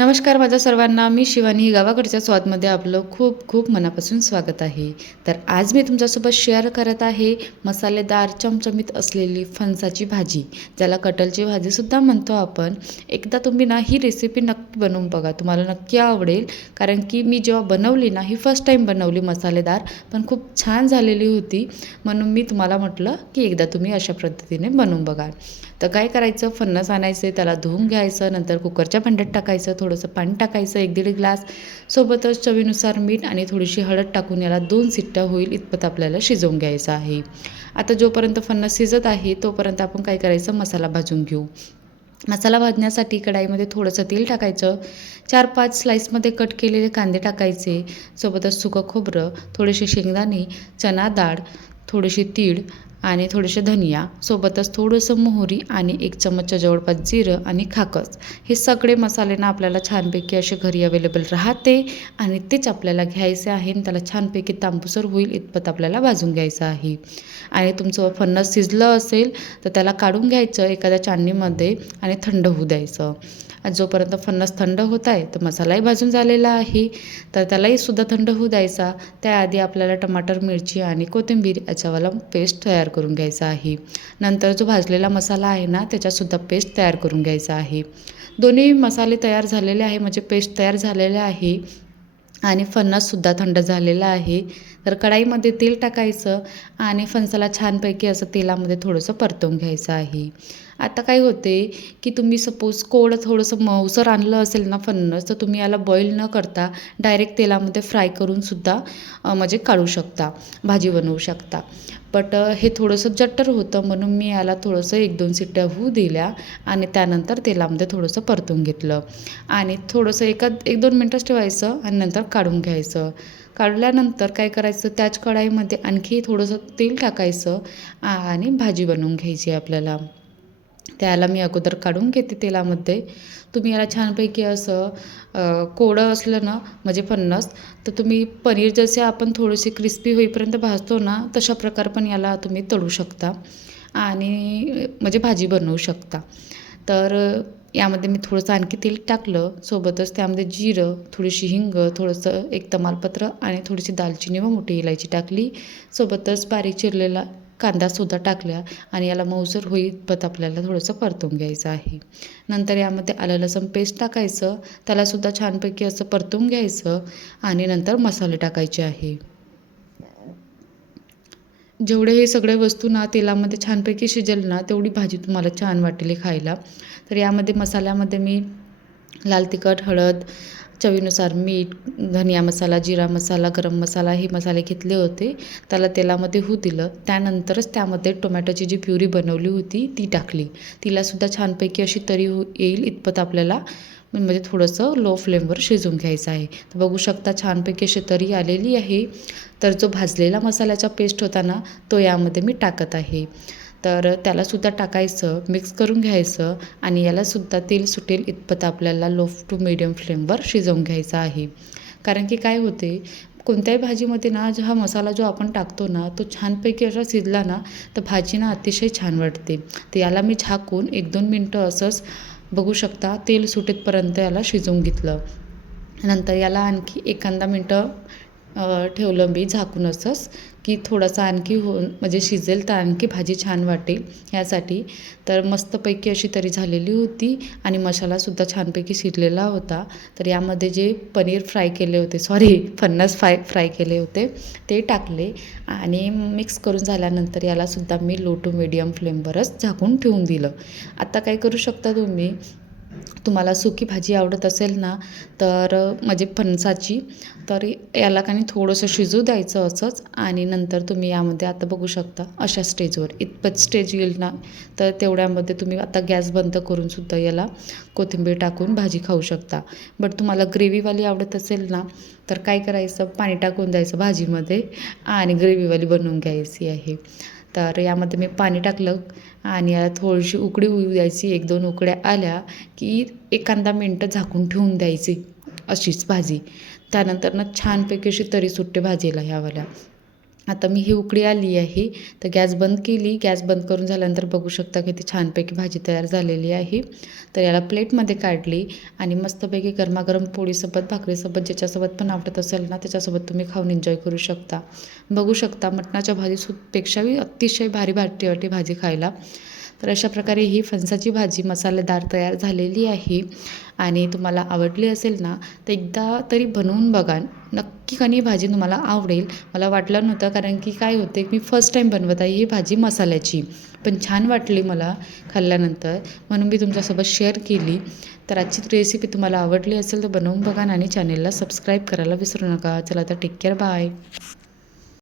नमस्कार माझ्या सर्वांना. मी शिवानी. गावाकडच्या स्वादमध्ये आपलं खूप खूप मनापासून स्वागत आहे. तर आज मी तुमच्यासोबत शेअर करत आहे मसालेदार चमचमीत असलेली फणसाची भाजी, ज्याला कटलची भाजीसुद्धा म्हणतो आपण. एकदा तुम्ही ना ही रेसिपी नक्की बनवून बघा, तुम्हाला नक्की आवडेल. कारण की मी जेव्हा बनवली ना, ही फर्स्ट टाईम बनवली मसालेदार, पण खूप छान झालेली होती. म्हणून मी तुम्हाला म्हटलं की एकदा तुम्ही अशा पद्धतीने बनवून बघा. तर काय करायचं, फणस आणायचे, त्याला धुवून घ्यायचं, नंतर कुकरच्या भांड्यात टाकायचं, थोडंसं पाणी टाकायचं 1-1.5 ग्लास, सोबतच चवीनुसार मीठ आणि थोडीशी हळद टाकून याला 2 शिट्ट्या होईल इतपत आपल्याला शिजवून घ्यायचं आहे. आता जोपर्यंत फणस शिजत आहे तोपर्यंत आपण काय करायचं, मसाला भाजून घेऊ. मसाला भाजण्यासाठी कढाईमध्ये थोडंसं तेल टाकायचं, 4-5 स्लाईसमध्ये कट केलेले कांदे टाकायचे, सोबतच सुकं खोबरं, थोडेसे शेंगदाणे, चणा डाळ, थोडीशी तीळ आणि थोडेसे धनिया, सोबतच थोडंसं मोहरी आणि 1 चमचच्या जवळपास जिरं आणि खाकस. हे सगळे मसाले ना आपल्याला छानपैकी असे घरी अवेलेबल राहते आणि तेच आपल्याला घ्यायचे आहे आणि त्याला छानपैकी तांबूसर होईल इतपत आपल्याला भाजून घ्यायचं आहे. आणि तुमचं फणस शिजलं असेल तर त्याला काढून घ्यायचं एखाद्या चाळणीमध्ये आणि थंड होऊ द्यायचं. जोपर्यंत फणस थंड होत आहे तर मसालाही भाजून झालेला आहे, तर त्यालाही सुद्धा थंड होऊ द्यायचा. त्याआधी आपल्याला टमाटर, मिरची आणि कोथिंबीर याच्यावाला पेस्ट तयार करून घ्यायचा आहे. नंतर जो भाजलेला मसाला आहे ना, त्याच्यासुद्धा पेस्ट तयार करून घ्यायचा आहे. दोन्ही मसाले तयार झालेले आहे, म्हणजे पेस्ट तयार झालेले आहे आणि फणससुद्धा थंड झालेला आहे. तर कढाईमध्ये तेल टाकायचं आणि फणसाला छानपैकी असं तेलामध्ये थोडंसं परतवून घ्यायचं आहे. आता काय होते की तुम्ही सपोज थोडंसं मऊसर आणलं असेल ना फणस, तर तुम्ही याला बॉईल न करता डायरेक्ट तेलामध्ये फ्राय करूनसुद्धा म्हणजे काढू शकता, भाजी बनवू शकता. बट हे थोडंसं जट्टर होतं म्हणून मी याला थोडंसं 1-2 शिट्ट्या होऊ दिल्या आणि त्यानंतर तेलामध्ये थोडंसं परतून घेतलं आणि थोडंसं 1-2 मिनटंच ठेवायचं आणि नंतर काढून घ्यायचं. काढल्यानंतर काय करायचं, त्याच कढाईमध्ये आणखी थोडंसं तेल टाकायचं आणि भाजी बनवून घ्यायची आपल्याला. त्याला मी अगोदर काढून घेते तेलामध्ये. तुम्ही याला छानपैकी असं कोरडं असलं ना म्हणजे फणस, तर तुम्ही पनीर जसे आपण थोडेसे क्रिस्पी होईपर्यंत भाजतो ना, तशा प्रकार पण याला तुम्ही तळू शकता आणि म्हणजे भाजी बनवू शकता. तर यामध्ये मी थोडंसं आणखी तेल टाकलं, सोबतच त्यामध्ये जिरं, थोडीशी हिंग, थोडंसं 1 तमालपत्र आणि थोडीशी दालचिनी व मोठी इलायची टाकली. सोबतच बारीक चिरलेला कांदासुद्धा टाकला आणि याला मऊसर होईपर्यंत आपल्याला थोडंसं परतवून घ्यायचं आहे. नंतर यामध्ये आलं लसूण पेस्ट टाकायचं, त्यालासुद्धा छानपैकी असं परतवून घ्यायचं आणि नंतर मसाले टाकायचे आहे. जेवढे हे सगळे वस्तू ना तेलामध्ये छानपैकी शिजेल ना, तेवढी भाजी तुम्हाला छान वाटेल खायला. तर यामध्ये मसाल्यामध्ये मी लाल तिखट, हळद, चवीनुसार मीठ, धनिया मसाला, जिरा मसाला, गरम मसाला हे मसाले घेतले होते. त्याला तेलामध्ये होऊ दिलं. त्यानंतरच त्यामध्ये टोमॅटोची जी प्युरी बनवली होती ती टाकली. तिलासुद्धा छानपैकी अशी तरी येईल इतपत आपल्याला म्हणजे थोडंसं लो फ्लेमवर शिजवून घ्यायचं आहे. तर बघू शकता छानपैकी अशी तरी आलेली आहे. तर जो भाजलेला मसाल्याचा पेस्ट होता ना, तो यामध्ये मी टाकत आहे. तर त्यालासुद्धा टाकायचं, मिक्स करून घ्यायचं आणि यालासुद्धा तेल सुटेल इतपत आपल्याला लो टू मीडियम फ्लेमवर शिजवून घ्यायचं आहे. कारण की काय होते, कोणत्याही भाजीमध्ये ना हा मसाला जो आपण टाकतो ना, तो छानपैकी असा शिजला ना, तर भाजी ना अतिशय छान वाटते. तर याला मी झाकून 1-2 मिनटं असंच बघू शकता तेल सुटेपर्यंत याला शिजवून घेतलं. नंतर याला आणखी एखादा मिनटं ठेवलं मी झाकून असंच, की थोडासा आणखी म्हणजे शिजेल तर आणखी भाजी छान वाटेल ह्यासाठी. तर मस्तपैकी अशी तरी झालेली होती आणि मसालासुद्धा छानपैकी शिजलेला होता. तर यामध्ये जे पनीर फ्राय केले होते, फणस फ्राय केले होते ते टाकले आणि मिक्स करून झाल्यानंतर यालासुद्धा मी लो टू मीडियम फ्लेमवरच झाकून ठेवून दिलं. आता काय करू शकता तुम्ही, तुम्हाला सुकी भाजी आवडत असेल ना, तर म्हणजे फणसाची, तर याला का नाही थोडंसं शिजू द्यायचं असंच आणि नंतर तुम्ही यामध्ये आता बघू शकता अशा स्टेजवर इतपत स्टेज येईल ना, तर तेवढ्यामध्ये तुम्ही आता गॅस बंद करूनसुद्धा याला कोथिंबीर टाकून भाजी खाऊ शकता. बट तुम्हाला ग्रेव्हीवाली आवडत असेल ना, तर काय करायचं, पाणी टाकून द्यायचं भाजीमध्ये आणि ग्रेव्हीवाली बनवून घ्यायची आहे. तर यामध्ये मी पाणी टाकलं आणि याला थोडीशी उकळी येऊ द्यायची. 1-2 उकळ्या आल्या की एखादा मिनटं झाकून ठेवून द्यायची अशीच भाजी. त्यानंतर ना छानपैकी अशी तरी सुट्टे भाजीला ह्यावाल्या. आता मी ही उकळी आली आहे तर गॅस बंद केली. गॅस बंद करून झाल्यानंतर बघू शकता की ती छानपैकी भाजी तयार झालेली आहे. तर याला प्लेटमध्ये काढली आणि मस्तपैकी गरमागरम पोळीसोबत, भाकरीसोबत, ज्याच्यासोबत पण आवडत असेल ना त्याच्यासोबत तुम्ही खाऊन एन्जॉय करू शकता. बघू शकता मटणाच्या भाजीपेक्षाही अतिशय भारी वाटते भाजी खायला. तर अशा प्रकारे ही फणसाची भाजी मसालेदार तयार झालेली आहे आणि तुम्हाला आवडली असेल ना तर एकदा तरी बनवून बघा. नक्की का ही भाजी तुम्हाला आवडेल. मला वाटलं नव्हतं, कारण की काय होते मी फर्स्ट टाईम बनवत आहे ही भाजी मसाल्याची. पण छान वाटली मला खाल्ल्यानंतर, म्हणून मी तुमच्यासोबत शेअर केली. तर आजची रेसिपी तुम्हाला आवडली असेल तर बनवून बघा आणि चॅनेलला सबस्क्राईब करायला विसरू नका. चला तर टेक केअर, बाय.